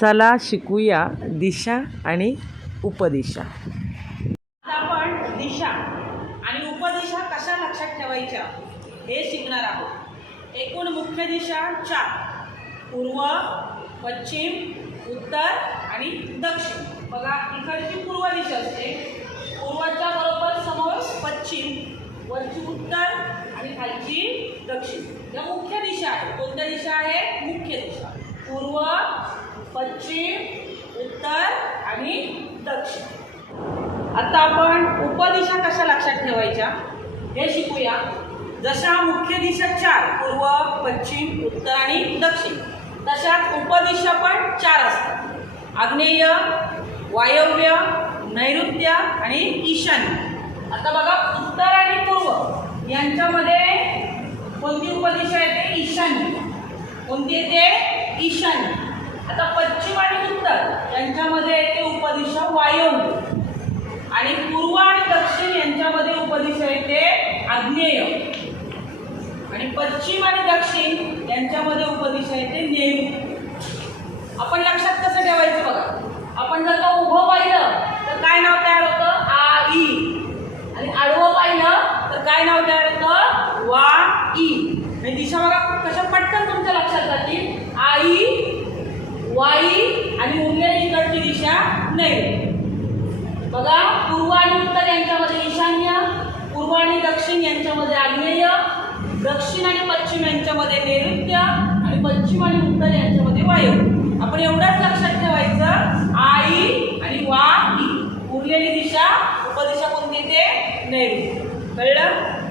चला शिकूया दिशा आणि उपदिशा. आपण दिशा आणि उपदिशा कशा लक्षात ठेवायच्या हे शिकणार आहोत. एकूण मुख्य दिशा चार. पूर्व पश्चिम उत्तर आणि दक्षिण. बघा इकडची पूर्व दिशा असते. पूर्वच्या बरोबर समोर पश्चिम वरची उत्तर आणि खालची दक्षिण. या मुख्य दिशा आहेत. कोणत्या दिशा आहेत मुख्य दिशा. पूर्व पश्चिम उत्तर आणि दक्षिण. आता आपण उपदिशा कशा लक्षात ठेवायच्या? हे शिकूया. जशा मुख्य दिशा चार पूर्व पश्चिम उत्तर आणि दक्षिण तशाच उपदिशा पण चार असतात. आग्नेय वायव्य नैऋत्य आणि ईशान्य. आता बघा उत्तर आणि पूर्व यांच्यामध्ये कोणती उपदिशा येते? ईशान्य. कोणती येते? ईशान्य आता पश्चिम आणि उत्तर यांच्यामध्ये येते वायव्य आणि पूर्व आणि दक्षिण यांच्यामध्ये उपदिशा येते आग्नेय. आणि पश्चिम आणि दक्षिण यांच्यामध्ये उपदिशा येते नैऋत्य आपण लक्षात कसं ठेवायचं बघा? आपण जर का उभं पाहिलं तर काय नाव तयार होतं? आ ई. आणि आडवं पाहिलं तर काय नाव तयार होतं? वा ई. म्हणजे दिशा बघा कशा पटकन तुमच्या लक्षात जातील? आई वाई आणि उरलेली इकडची दिशा नाही बघा पूर्व आणि उत्तर यांच्यामध्ये ईशान्य पूर्व आणि दक्षिण यांच्यामध्ये आग्नेय दक्षिण आणि पश्चिम यांच्यामध्ये नैऋत्य आणि पश्चिम आणि उत्तर यांच्यामध्ये वायू. आपण एवढंच लक्षात ठेवायचं आई आणि वा उरलेली दिशा उपदिशा कोणती ते नैऋत्य. कळलं?